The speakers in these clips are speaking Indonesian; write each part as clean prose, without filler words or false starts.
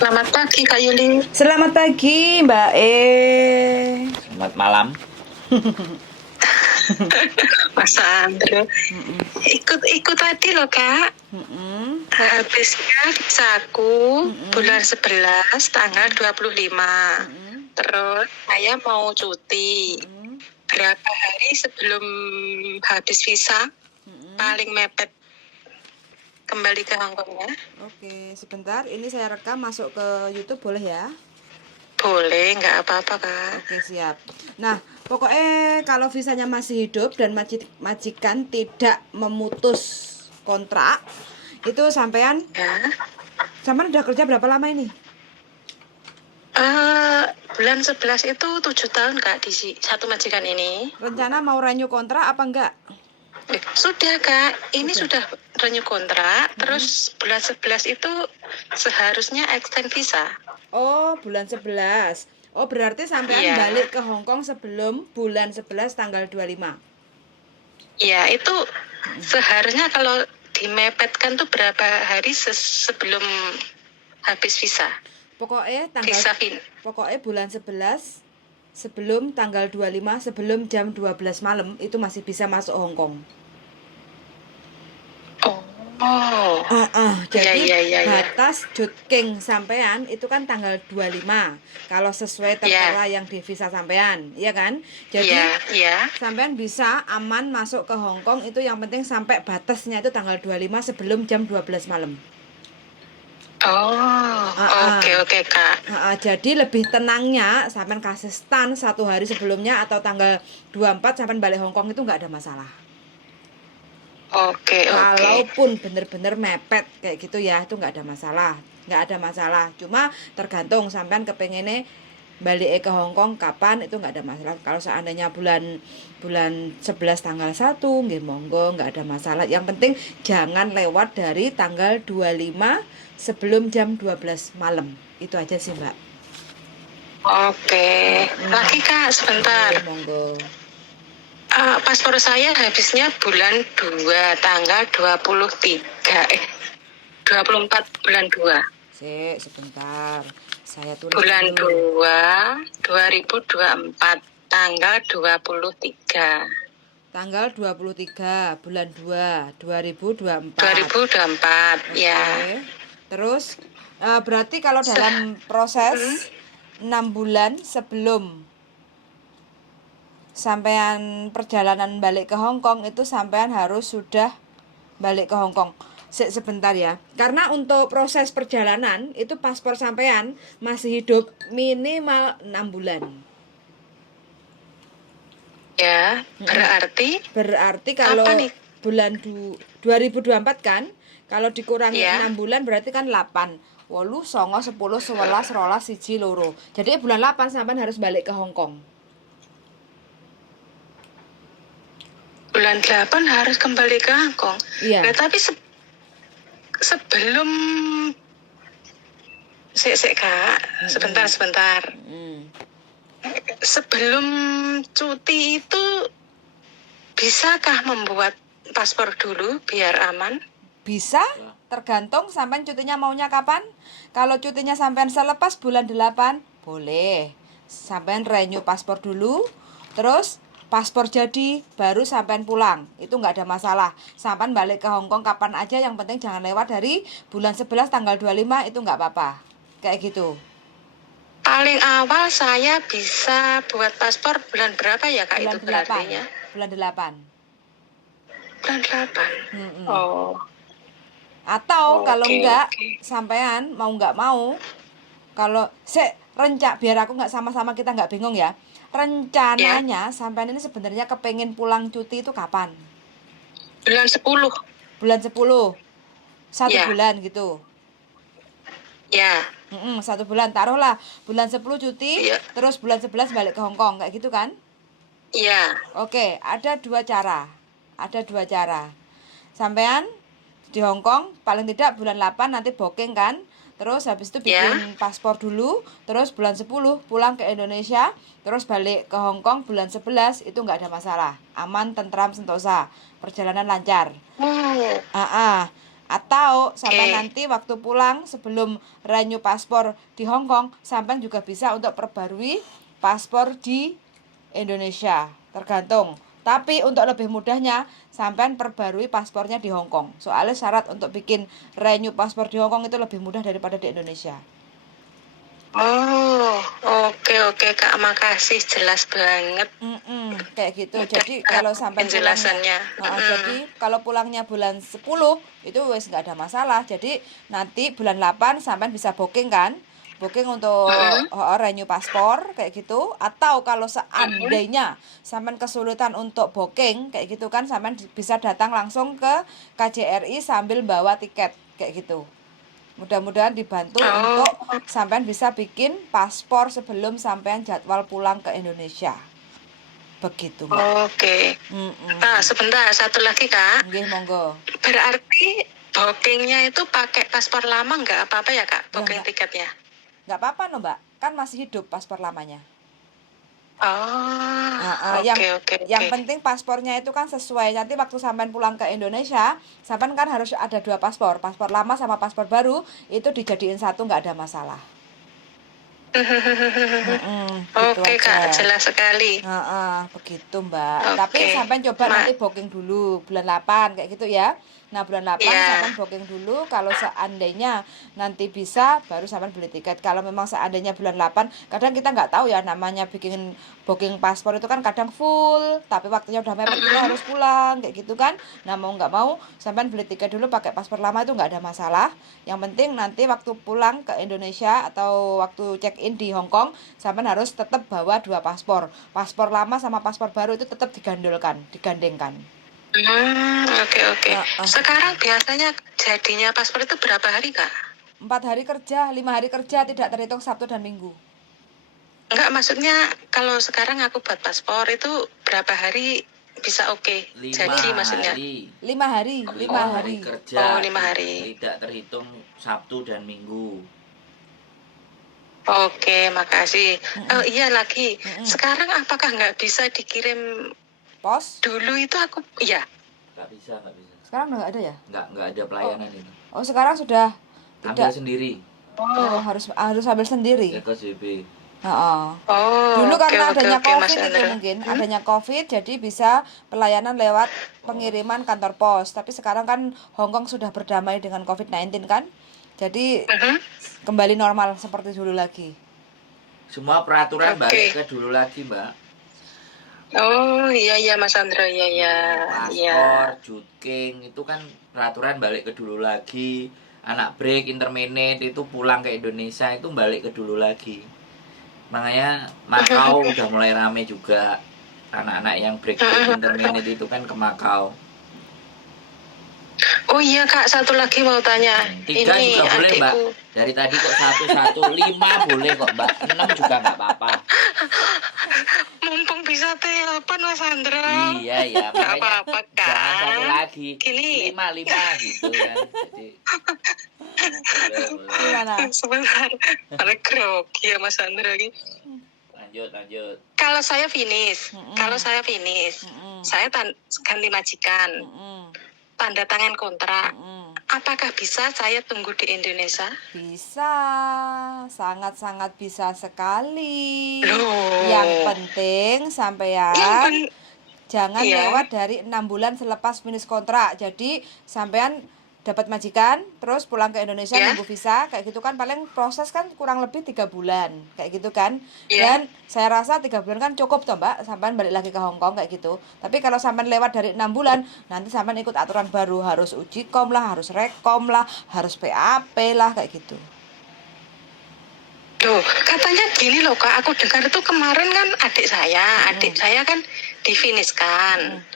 Selamat pagi Kak Yuli. Selamat pagi Mbak Selamat malam. Mas Andro. Mm-mm. Ikut tadi loh Kak. Mm-mm. Habisnya visaku Mm-mm. bulan 11 tanggal 25. Mm-mm. Terus saya mau cuti. Mm-mm. Berapa hari sebelum habis visa Mm-mm. paling mepet kembali ke Hongkong ya? Oke, sebentar. Ini saya rekam masuk ke YouTube, boleh ya? Boleh, nggak apa-apa Kak. Oke, siap. Nah, pokoknya kalau visanya masih hidup dan majikan tidak memutus kontrak, itu sampean Ya. udah kerja berapa lama ini? Bulan 11 itu 7 tahun Kak di satu majikan ini. Rencana mau renew kontrak apa enggak? Sudah Kak, ini Sudah. sudah renew kontrak, terus bulan 11 itu seharusnya extend visa. Oh, bulan 11. Oh, berarti sampean Iya. balik ke Hong Kong sebelum bulan 11 tanggal 25. Ya, itu seharusnya kalau dimepetkan tuh berapa hari sebelum habis visa. Pokoknya bulan 11 sebelum tanggal 25, sebelum jam 12 malam itu masih bisa masuk Hong Kong. Oh. Jadi Ya. batas jogging sampean itu kan tanggal 25. Kalau sesuai tertera yang di visa sampean, iya kan? Jadi Ya. sampean bisa aman masuk ke Hong Kong itu yang penting sampai batasnya itu tanggal 25 sebelum jam 12 malam. Oh, oke Kak. Jadi lebih tenangnya sampean kasih stand 1 hari sebelumnya atau tanggal 24 sampean balik Hong Kong itu nggak ada masalah. Oke. Kalaupun bener-bener mepet kayak gitu ya, itu nggak ada masalah. Cuma tergantung sampean kepengennya balik ke Hong Kong kapan, itu nggak ada masalah. Kalau seandainya bulan 11 tanggal 1 nggih monggo, nggak ada masalah. Yang penting jangan lewat dari tanggal 25 sebelum jam 12 malam. Itu aja sih Mbak. Oke. Lagi Kak, sebentar. Monggo. Paspor saya habisnya bulan 2 tanggal 24 bulan 2. Sebentar. Saya tulis bulan dulu. 2 2024 tanggal 23. Tanggal 23 bulan 2 2024. 2024 ya. Terus berarti kalau dalam proses 6 bulan sebelum sampean perjalanan balik ke Hong Kong itu sampean harus sudah balik ke Hong Kong. Sebentar ya. Karena untuk proses perjalanan itu paspor sampean masih hidup minimal 6 bulan. Ya, berarti kalau bulan 2024 kan, kalau dikurangi 6 bulan berarti kan 8. 8, 9, 10, 11, 12, 1, 2. Jadi bulan 8 sampean harus balik ke Hong Kong. Bulan 8 harus kembali ke Hong Kong. Iya. Nah, tapi sebelum Kak, sebentar. Sebelum cuti itu bisakah membuat paspor dulu biar aman? Bisa, tergantung sampean cutinya maunya kapan. Kalau cutinya sampean selepas bulan 8, boleh. Sampean renew paspor dulu, terus paspor jadi baru sampean pulang. Itu nggak ada masalah. Sampean balik ke Hong Kong kapan aja, yang penting jangan lewat dari bulan 11 tanggal 25, itu nggak apa-apa. Kayak gitu. Paling awal saya bisa buat paspor bulan berapa ya Kak? Bulan itu berartinya? Bulan 8. Bulan 8. Oh. Atau kalau enggak sampean mau nggak mau, kalau biar aku nggak sama-sama kita nggak bingung ya. Rencananya sampean ini sebenarnya kepengen pulang cuti itu kapan? Bulan 10. Bulan 10. 1 bulan gitu. Ya. 1 bulan, taruhlah bulan 10 cuti, terus bulan 11 balik ke Hong Kong, kayak gitu kan? Iya. Oke, ada 2 cara. Sampean di Hong Kong paling tidak bulan 8 nanti booking kan? Terus habis itu bikin paspor dulu, terus bulan 10 pulang ke Indonesia, terus balik ke Hong Kong bulan 11, itu nggak ada masalah. Aman, tentram, sentosa, perjalanan lancar. Atau sampai Oke. nanti waktu pulang sebelum renew paspor di Hong Kong, sampai juga bisa untuk perbarui paspor di Indonesia, tergantung. Tapi untuk lebih mudahnya, sampai perbarui paspornya di Hong Kong. Soalnya syarat untuk bikin renew paspor di Hong Kong itu lebih mudah daripada di Indonesia. Oh, oke Kak, makasih jelas banget Kayak gitu. Jadi kalau sampai pulangnya, penjelasannya. jadi kalau pulangnya bulan 10 itu wes nggak ada masalah. Jadi nanti bulan 8 sampai bisa booking kan? Booking untuk renew paspor kayak gitu. Atau kalau seandainya sampai kesulitan untuk booking kayak gitu kan, sampai bisa datang langsung ke KJRI sambil bawa tiket kayak gitu. Mudah-mudahan dibantu Oh, untuk sampean bisa bikin paspor sebelum sampean jadwal pulang ke Indonesia. Begitu, Mbak. oke. Ah, sebentar, satu lagi Kak. Nggih, monggo. Berarti bookingnya itu pakai paspor lama nggak apa-apa ya Kak? Ya, Booking tiketnya? nggak apa-apa no, Mbak. Kan masih hidup paspor lamanya. Oh, Yang oke. penting paspornya itu kan sesuai. Nanti waktu sampean pulang ke Indonesia, sampean kan harus ada 2 paspor. Paspor lama sama paspor baru itu dijadiin satu, nggak ada masalah. Gitu Oke Kak, aja. jelas sekali. Begitu Mbak. Oke. Tapi sampai coba nanti booking dulu bulan 8 kayak gitu ya. Nah bulan 8 Iya. sampai booking dulu. Kalau seandainya nanti bisa baru sampai beli tiket. Kalau memang seandainya bulan 8, kadang kita nggak tahu ya, namanya bikin booking paspor itu kan kadang full, tapi waktunya udah mepet kita harus pulang kayak gitu kan. Nah mau nggak mau sampai beli tiket dulu pakai paspor lama itu nggak ada masalah. Yang penting nanti waktu pulang ke Indonesia atau waktu check in di Hong Kong, sampai harus tetap bawa 2 paspor. Paspor lama sama paspor baru itu tetap digandengkan. Oke. Sekarang biasanya jadinya paspor itu berapa hari Kak? 4 hari kerja, 5 hari kerja, tidak terhitung Sabtu dan Minggu. Enggak, maksudnya kalau sekarang aku buat paspor itu berapa hari bisa oke? 5 Jadi maksudnya hari. 5 hari, 5 hari. Kerja. Oh, 5 hari. Tidak terhitung Sabtu dan Minggu. Oke, makasih. Oh iya lagi. Sekarang apakah nggak bisa dikirim Pos? dulu itu aku ya? Nggak bisa. Sekarang udah nggak ada ya? Nggak ada pelayanan itu. Oh, sekarang sudah Ambil tidak. sendiri. Oh, harus ambil sendiri. KJB. Oh, Dulu karena oke, adanya Mas COVID itu Andra. mungkin, adanya COVID jadi bisa pelayanan lewat pengiriman kantor pos. Tapi sekarang kan Hong Kong sudah berdamai dengan COVID-19 kan. Jadi kembali normal seperti dulu lagi. Semua peraturan Oke. balik ke dulu lagi, Mbak. Oh iya Mas Andra, iya. Paspor, jutking itu kan peraturan balik ke dulu lagi. Anak break, interminate itu pulang ke Indonesia itu balik ke dulu lagi. Makanya Macau udah mulai rame juga. Anak-anak yang break interminate itu kan ke Macau. Oh iya Kak, satu lagi mau tanya. 3 Ini juga boleh, Mbak. adikku. Dari tadi kok 1, 5 boleh kok, Mbak. 6 juga nggak apa-apa. Mumpung bisa telepon Mas Andra. Iya, Nggak makanya apa-apa jangan kan. satu lagi. Gini. 5 gitu kan. Jadi boleh. Gimana? Sebentar, ada grogi ya Mas Andra ini. Lanjut. Kalau saya finish, saya ganti majikan, tanda tangan kontrak. Apakah bisa saya tunggu di Indonesia? Bisa, sangat-sangat bisa sekali. Loh. Yang penting sampean jangan Iya. lewat dari 6 bulan selepas finish kontrak. Jadi sampean dapat majikan, terus pulang ke Indonesia Ya. nunggu visa, kayak gitu kan paling proses kan kurang lebih 3 bulan, kayak gitu kan. Ya. Dan saya rasa 3 bulan kan cukup toh Mbak, sampean balik lagi ke Hong Kong kayak gitu. Tapi kalau sampean lewat dari 6 bulan, nanti sampean ikut aturan baru, harus uji kom lah, harus rekom lah, harus PAP lah, kayak gitu. Loh, katanya gini loh Kak, aku dengar itu kemarin kan adik saya kan difinishkan.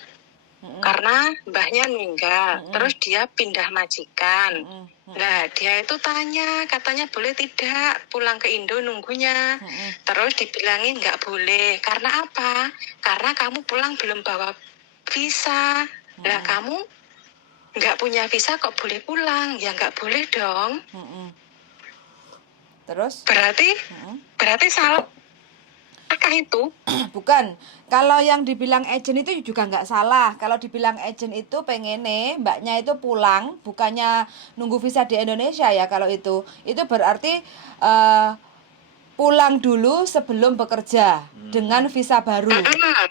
Karena mbahnya meninggal, terus dia pindah majikan. Nah, dia itu katanya boleh tidak pulang ke Indo nunggunya. Terus dibilangin nggak boleh. Karena apa? Karena kamu pulang belum bawa visa. Lah kamu nggak punya visa kok boleh pulang? Ya nggak boleh dong. Terus? Berarti salah Apakah itu? Bukan. Kalau yang dibilang agent itu juga nggak salah. Kalau dibilang agent itu pengene mbaknya itu pulang, bukannya nunggu visa di Indonesia ya. Kalau itu berarti eh, pulang dulu sebelum bekerja dengan visa baru.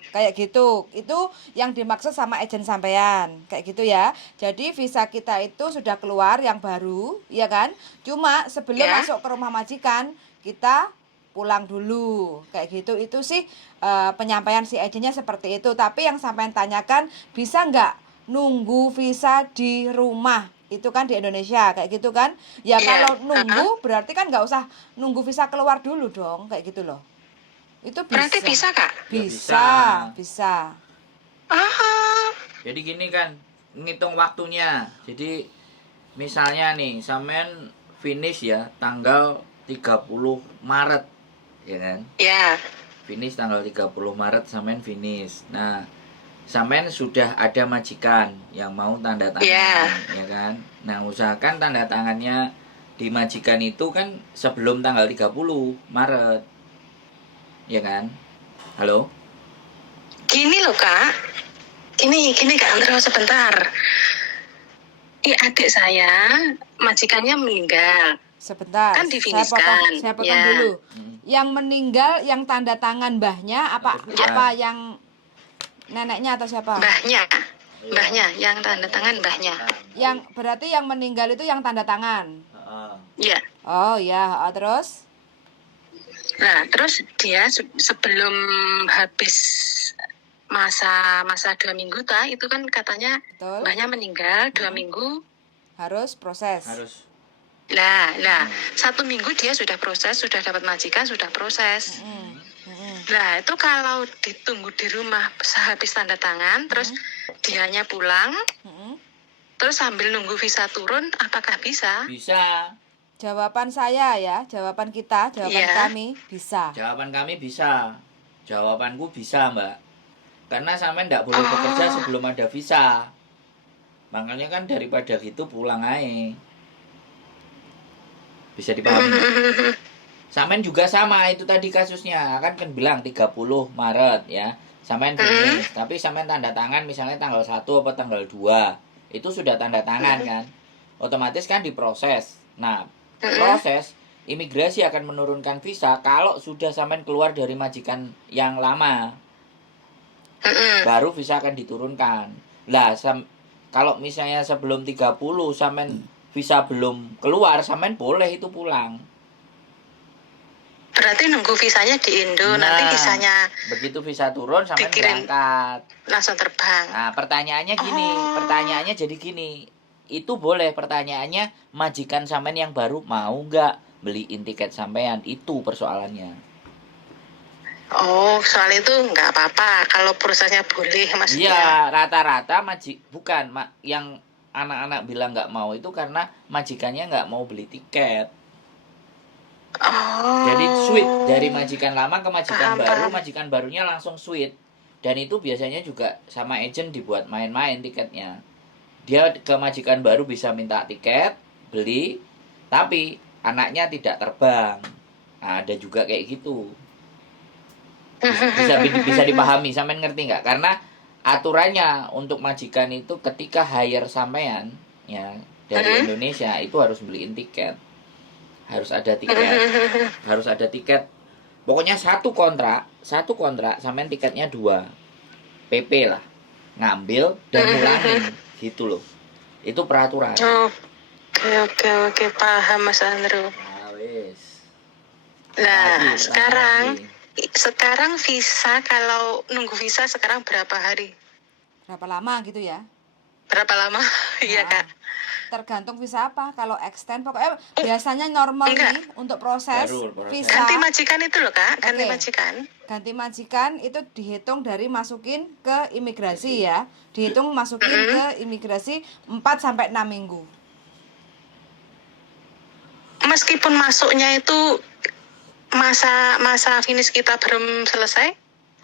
Kayak gitu. Itu yang dimaksud sama agent sampean. Kayak gitu ya. Jadi visa kita itu sudah keluar yang baru, ya kan? Cuma sebelum Ya. masuk ke rumah majikan, kita pulang dulu. Kayak gitu. Itu sih penyampaian si agentnya seperti itu. Tapi yang sampean tanyakan, bisa nggak nunggu visa di rumah? Itu kan di Indonesia kayak gitu kan. Ya Iya. kalau nunggu berarti kan nggak usah nunggu visa keluar dulu dong, kayak gitu loh. Itu Berarti bisa. bisa, Kak? Ya, Bisa. Ah, Jadi gini kan, ngitung waktunya. Jadi misalnya nih, sampean finish ya tanggal 30 Maret, ya kan? ya. Finish tanggal 30 Maret sampean finish. Nah, sampean sudah ada majikan yang mau tanda tangan, Ya. ya kan? Nah, usahakan tanda tangannya di majikan itu kan sebelum tanggal 30 Maret. Ya kan? Halo? Gini loh, Kak. Gini Kak Andro, sebentar. Adik saya, majikannya meninggal. Sebentar. Kan difiniskan. Saya potong Ya. dulu. Yang meninggal yang tanda tangan mbahnya apa Ya. apa yang neneknya atau siapa? Mbahnya, yang tanda tangan mbahnya. Yang berarti yang meninggal itu yang tanda tangan. Ya. Oh ya, terus? Nah, terus dia sebelum habis masa 2 minggu itu kan katanya Betul. mbahnya meninggal 2 minggu. Harus proses. Harus. Lah, 1 minggu dia sudah proses, sudah dapat majikan, sudah proses. Nah, itu kalau ditunggu di rumah habis tanda tangan, terus dianya pulang, terus sambil nunggu visa turun, apakah bisa? Bisa. Jawaban saya ya, jawaban kita, jawaban Iya. kami bisa. Jawaban kami bisa. Jawabanku bisa, Mbak. Karena sampean tidak boleh bekerja sebelum ada visa. Makanya kan daripada gitu pulang aja. Bisa dipahami. Sampean juga sama itu tadi kasusnya. Kan bilang 30 Maret ya. Sampean finish, tapi sampean tanda tangan misalnya tanggal 1 atau tanggal 2. Itu sudah tanda tangan kan. Otomatis kan diproses. Nah, proses imigrasi akan menurunkan visa kalau sudah sampean keluar dari majikan yang lama. Baru visa akan diturunkan. Lah, kalau misalnya sebelum 30 sampean visa belum keluar, sampean boleh itu pulang. Berarti nunggu visanya di Indo, nanti visanya begitu visa turun sampean dikirim. berangkat. Langsung terbang. Nah, pertanyaannya gini, pertanyaannya jadi gini. Itu boleh pertanyaannya, majikan sampean yang baru mau nggak beliin tiket sampean? Itu persoalannya. Oh, soal itu nggak apa-apa. Kalau prosesnya boleh, maksudnya. Iya, rata-rata bukan yang anak-anak bilang nggak mau itu karena majikannya nggak mau beli tiket. Oh. Jadi switch dari majikan lama ke majikan baru, Paham. majikan barunya langsung switch. Dan itu biasanya juga sama agent dibuat main-main tiketnya. Dia ke majikan baru bisa minta tiket, beli, tapi anaknya tidak terbang. Nah, ada juga kayak gitu. Bisa dipahami, sampean ngerti nggak? Karena aturannya untuk majikan itu ketika hire sampean ya dari Indonesia itu harus beliin tiket. Harus ada tiket. Pokoknya satu kontrak sampean tiketnya 2. PP lah. Ngambil dan pulangin gitu loh. Itu peraturan. Oke, paham Mas Andrew. Nah, wes. Nah, Lagi. sekarang visa, kalau nunggu visa sekarang berapa hari? Berapa lama gitu ya? Berapa lama? Iya, Nah, Kak. tergantung visa apa. Kalau extend pokoknya biasanya normal enggak. nih untuk proses Baru proses. visa Ganti majikan itu loh, Kak. Ganti Oke. majikan. ganti majikan itu dihitung dari masukin ke imigrasi ya. Dihitung masukin ke imigrasi 4 sampai 6 minggu. Meskipun masuknya itu masa finish kita belum selesai,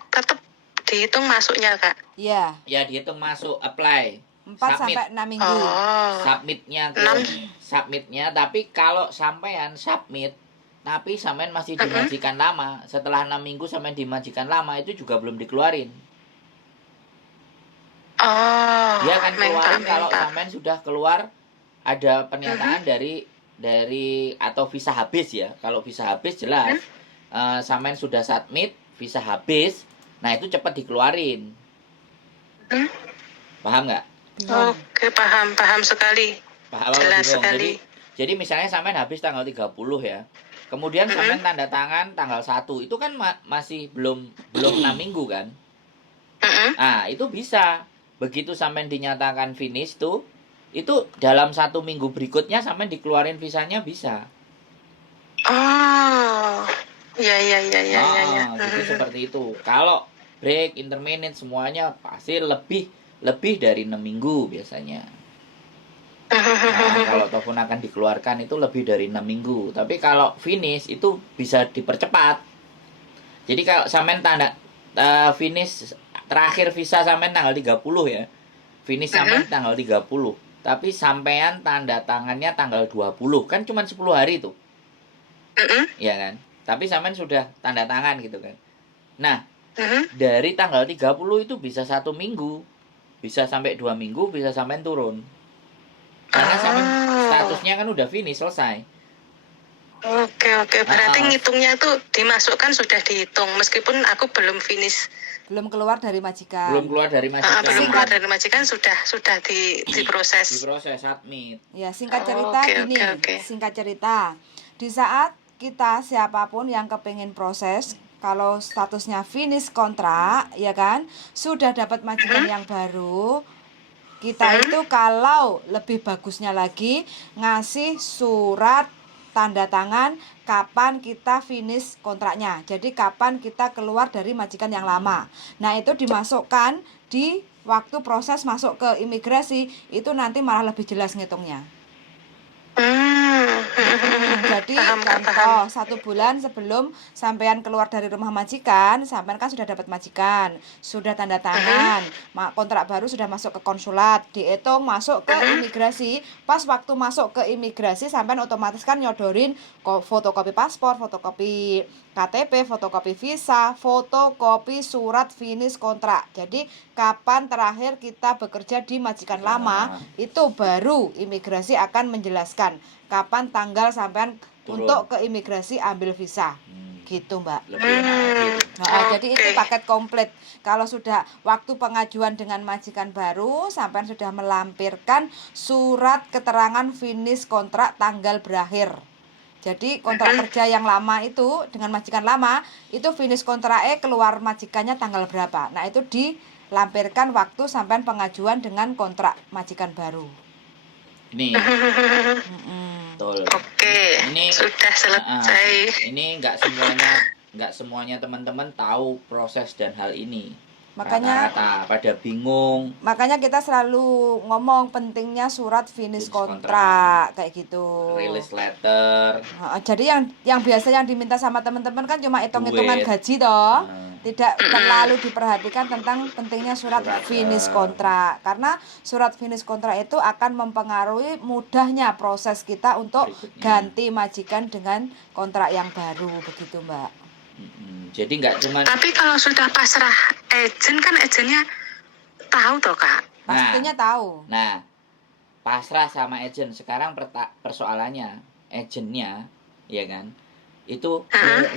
tetap dihitung masuknya, Kak. Iya, Ya dihitung masuk apply. 4 Submit. sampai 6 minggu. Oh. Submitnya Enam. tapi kalau sampean submit tapi sampean masih di majikan lama. Setelah 6 minggu sampean di majikan lama itu juga belum dikeluarin. Oh, Dia akan keluarin minta. kalau sampean sudah keluar ada pernyataan dari atau visa habis ya. Kalau visa habis jelas sampean sudah submit visa habis, nah itu cepat dikeluarin. Paham nggak? Oke, paham sekali. Paham Jelas bingung? sekali. Jadi misalnya sampean habis tanggal 30 ya. Kemudian sampean tanda tangan tanggal 1, itu kan masih belum 6 minggu kan? Nah, itu bisa. Begitu sampean dinyatakan finish tuh, itu dalam 1 minggu berikutnya sampean dikeluarin visanya bisa. Oh, ya. Jadi seperti itu. Kalau break, intermittent semuanya pasti lebih dari 6 minggu biasanya. Nah, kalau ataupun akan dikeluarkan itu lebih dari 6 minggu. Tapi kalau finish itu bisa dipercepat. Jadi kalau sampean tanda finish terakhir visa sampean tanggal 30 ya. Finish sampean tanggal 30. Tapi sampean tanda tangannya tanggal 20. Kan cuma 10 hari tuh. Iya kan? Tapi sampean sudah tanda tangan gitu kan. Nah, dari tanggal 30 itu bisa 1 minggu. Bisa sampai 2 minggu, bisa sampean turun. Karena sampean statusnya kan udah finish, selesai. Oke. Berarti ngitungnya tuh dimasukkan sudah dihitung. Meskipun aku belum finish. Belum keluar dari majikan. Belum keluar dari majikan. Belum keluar dari majikan sudah diproses. Diproses, submit. Ya, singkat cerita gini. Singkat cerita. Di saat kita siapapun yang kepingin proses, kalau statusnya finish kontrak, ya kan, sudah dapat majikan yang baru, kita itu kalau lebih bagusnya lagi ngasih surat tanda tangan kapan kita finish kontraknya. Jadi kapan kita keluar dari majikan yang lama. Nah, itu dimasukkan di waktu proses masuk ke imigrasi, itu nanti malah lebih jelas ngitungnya. Jadi contoh 1 bulan sebelum sampean keluar dari rumah majikan, sampean kan sudah dapat majikan, sudah tanda tangan, kontrak baru sudah masuk ke konsulat, dihitung masuk ke imigrasi. Pas waktu masuk ke imigrasi, sampean otomatis kan nyodorin fotokopi paspor, fotokopi KTP, fotokopi visa, fotokopi surat finish kontrak. Jadi kapan terakhir kita bekerja di majikan lama, itu baru imigrasi akan menjelaskan kapan tanggal sampean turun untuk ke imigrasi ambil visa. Gitu, Mbak. Lebih enak gitu. Jadi itu paket komplit. Kalau sudah waktu pengajuan dengan majikan baru, sampean sudah melampirkan surat keterangan finish kontrak tanggal berakhir. Jadi kontrak kerja yang lama itu dengan majikan lama, itu finish kontraknya keluar majikannya tanggal berapa. Nah, itu dilampirkan waktu sampean pengajuan dengan kontrak majikan baru. Nih. Betul. Oke. Ini sudah selesai. Ini nggak semuanya teman-teman tahu proses dan hal ini. Makanya rata-rata pada bingung. Makanya kita selalu ngomong pentingnya surat finish kontrak kayak gitu. Release letter. Jadi yang biasa yang diminta sama teman-teman kan cuma hitung-hitungan gaji toh. Tidak terlalu diperhatikan tentang pentingnya surat finish kontrak. Karena surat finish kontrak itu akan mempengaruhi mudahnya proses kita untuk ganti majikan dengan kontrak yang baru, begitu, Mbak. Jadi nggak cuma. Tapi kalau sudah pasrah agent kan agentnya tahu toh, Kak? Pastinya tahu. Nah, pasrah sama agent sekarang persoalannya agentnya, ya kan? Itu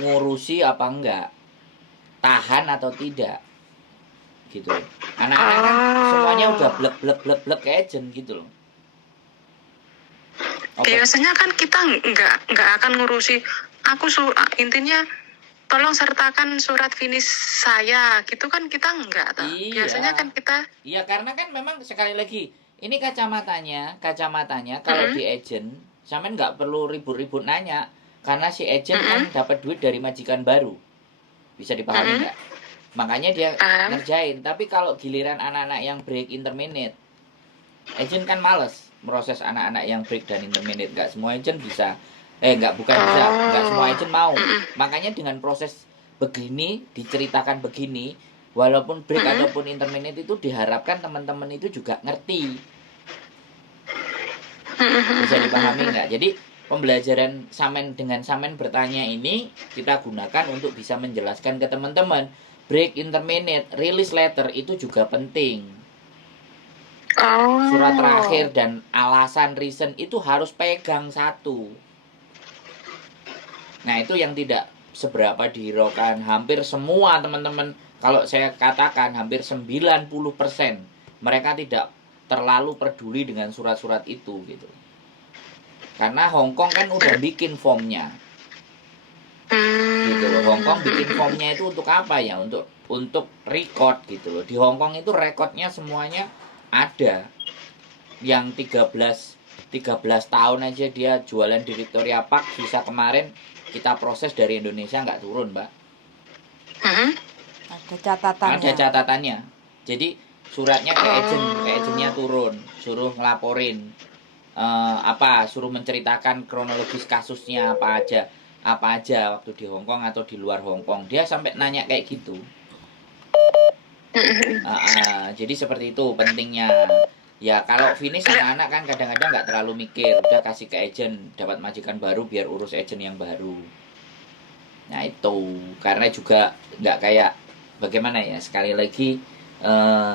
ngurusi apa enggak? Tahan atau tidak, gitu. Anak-anak kan semuanya udah blek ke agent gitu loh. Biasanya kan kita nggak akan ngurusi. Intinya tolong sertakan surat finish saya, gitu kan kita enggak. Iya. Biasanya kan kita. Iya, karena kan memang sekali lagi ini kacamatanya kalau di agent, sampean nggak perlu ribut-ribut nanya, karena si agent kan dapat duit dari majikan baru. Bisa dipahami nggak? Makanya dia ngerjain. Tapi kalau giliran anak-anak yang break intermittent, agent kan males proses anak-anak yang break dan intermittent. Nggak semua agent bisa. Nggak semua agent mau. Makanya dengan proses begini, diceritakan begini, walaupun break ataupun intermittent itu diharapkan teman-teman itu juga ngerti. Bisa dipahami nggak? Jadi pembelajaran Samen dengan Samen bertanya ini kita gunakan untuk bisa menjelaskan ke teman-teman. Break, interminate, release letter itu juga penting. Oh. Surat terakhir dan alasan reason itu harus pegang satu. Nah, itu yang tidak seberapa dihiraukan. Hampir semua teman-teman, kalau saya katakan hampir 90% mereka tidak terlalu peduli dengan surat-surat itu gitu. Karena Hong Kong kan udah bikin formnya. Gitu loh. Hong Kong bikin formnya itu untuk apa ya? Untuk record gitu loh. Di Hong Kong itu rekodnya semuanya ada. Yang 13 tahun aja dia jualan di Victoria Park, bisa kemarin kita proses dari Indonesia nggak turun, Mbak. Ada catatannya. Ada catatannya. Jadi suratnya ke agentnya turun, suruh ngelaporin suruh menceritakan kronologis kasusnya apa aja waktu di Hong Kong atau di luar Hong Kong. Dia sampai nanya kayak gitu. Jadi seperti itu pentingnya. Ya kalau finish anak-anak kan kadang-kadang nggak terlalu mikir, udah kasih ke agent, dapat majikan baru biar urus agent yang baru. Nah itu karena juga nggak kayak bagaimana ya, sekali lagi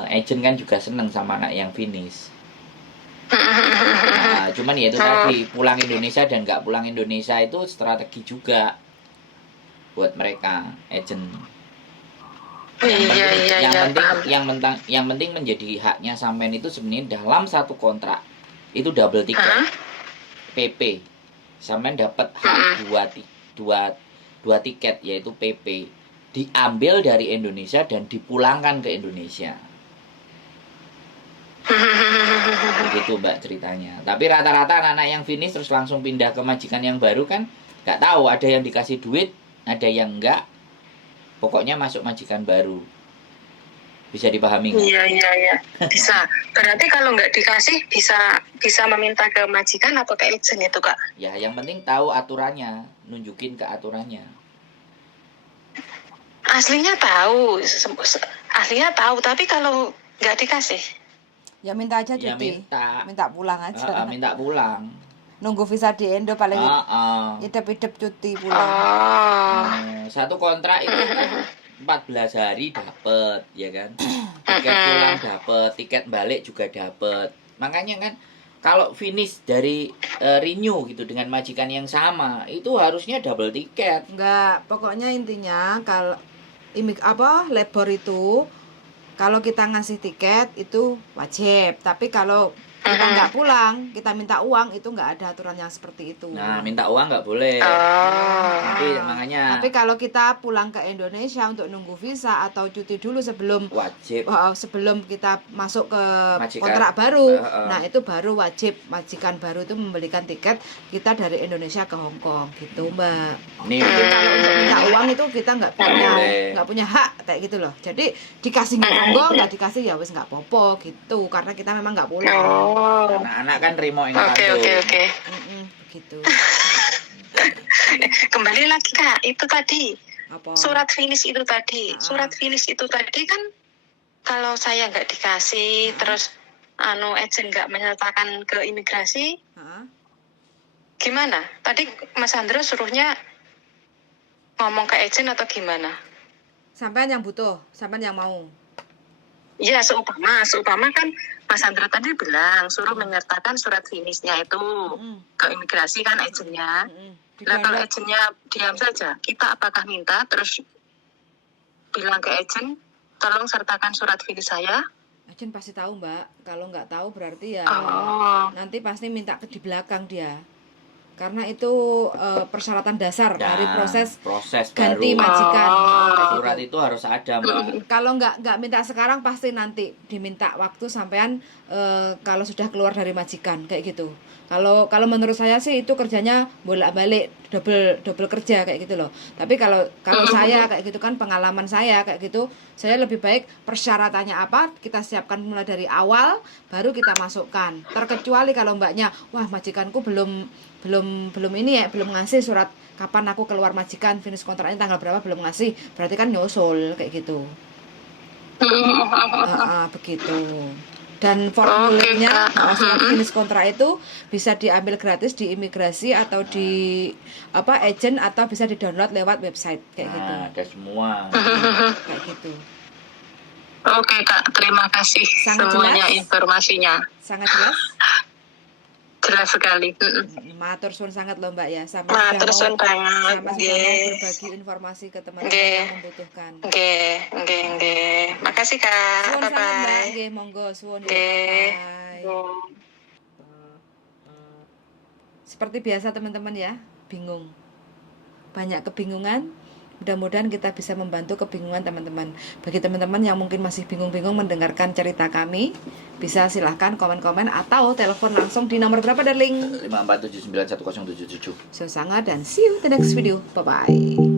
agent kan juga seneng sama anak yang finish. Cuman ya itu tadi, pulang Indonesia dan nggak pulang Indonesia itu strategi juga buat mereka agent. Yang penting menjadi haknya Samen itu sebenarnya dalam satu kontrak itu double tiket. PP. Samen dapat hak dua tiket, yaitu PP. Diambil dari Indonesia dan dipulangkan ke Indonesia. Begitu Mbak ceritanya. Tapi rata-rata anak-anak yang finish terus langsung pindah ke majikan yang baru kan nggak tahu, ada yang dikasih duit, ada yang enggak. Pokoknya masuk majikan baru. Bisa dipahami nggak? Iya. Bisa. Berarti kalau nggak dikasih bisa meminta ke majikan atau ke agent itu, Kak? Ya, yang penting tahu aturannya, nunjukin ke aturannya. Aslinya tahu, tapi kalau nggak dikasih, Ya minta aja cuti. Ya minta pulang aja. Minta pulang. Nunggu visa di Indo paling hidup cuti pulang. Satu kontrak itu kan 14 hari dapat, ya kan? Tiket pulang dapat, tiket balik juga dapat. Makanya kan kalau finish dari renew gitu dengan majikan yang sama, itu harusnya double tiket. Enggak, pokoknya intinya kalau labor itu kalau kita ngasih tiket itu wajib, tapi kalau kita nggak pulang, kita minta uang, itu nggak ada aturan yang seperti itu. Nah, minta uang nggak boleh. Makanya. Tapi kalau kita pulang ke Indonesia untuk nunggu visa atau cuti dulu sebelum kita masuk ke kontrak baru, nah itu baru wajib majikan baru itu membelikan tiket kita dari Indonesia ke Hong Kong gitu, Mbak. Tapi kalau untuk minta uang itu kita nggak punya hak kayak gitu loh. Jadi dikasih nggak dikasih ya wes nggak popo gitu, karena kita memang nggak pulang. Anak-anak kan terima yang Oke. Begitu. Kembali lagi Kak, itu tadi apa? Surat finish itu tadi kan kalau saya nggak dikasih, terus agent nggak menyertakan ke imigrasi, gimana? Tadi Mas Andro suruhnya ngomong ke agent atau gimana? Sampean yang butuh, sampean yang mau. Iya, seumpama kan Mas Andro tadi bilang suruh menyertakan surat finishnya itu ke imigrasi kan agentnya. Nah kalau agentnya diam saja, kita apakah minta terus bilang ke agent, tolong sertakan surat finish saya? Agent pasti tahu Mbak, kalau nggak tahu berarti ya nanti pasti minta di belakang dia. Karena itu persyaratan dasar dari proses ganti baru. majikan. Surat itu harus ada Mbak. Kalau nggak minta sekarang pasti nanti diminta waktu sampean kalau sudah keluar dari majikan kayak gitu. Kalau menurut saya sih itu kerjanya bolak-balik double kerja kayak gitu loh. Tapi kalau saya kayak gitu kan, pengalaman saya kayak gitu, saya lebih baik persyaratannya apa kita siapkan mulai dari awal baru kita masukkan. Terkecuali kalau mbaknya wah majikanku belum ngasih surat kapan aku keluar majikan, finish kontraknya tanggal berapa belum ngasih, berarti kan nyusul kayak gitu. Begitu. Dan formulirnya Kak. surat finish kontrak itu bisa diambil gratis di imigrasi atau di agent, atau bisa di-download lewat website kayak gitu. Nah, ada semua. Kayak gitu. Oke Kak, terima kasih Sangat semuanya jelas. informasinya. Sangat jelas. Jelas sekali. Matur suwun sangat loh Mbak ya, sampai Matur suwun banget. mau berbagi informasi ke teman-teman Nggih. yang membutuhkan. Nggih. Makasih Kak. Suwun sangat Mbak, Bye-bye. nggih monggo suwun ya. Nggih. Bye. Seperti biasa teman-teman ya, bingung. Banyak kebingungan. Mudah-mudahan kita bisa membantu kebingungan teman-teman. Bagi teman-teman yang mungkin masih bingung-bingung mendengarkan cerita kami, bisa silahkan komen-komen atau telepon langsung di nomor berapa darling? 547910777. So sangat, dan see you the next video. Bye-bye.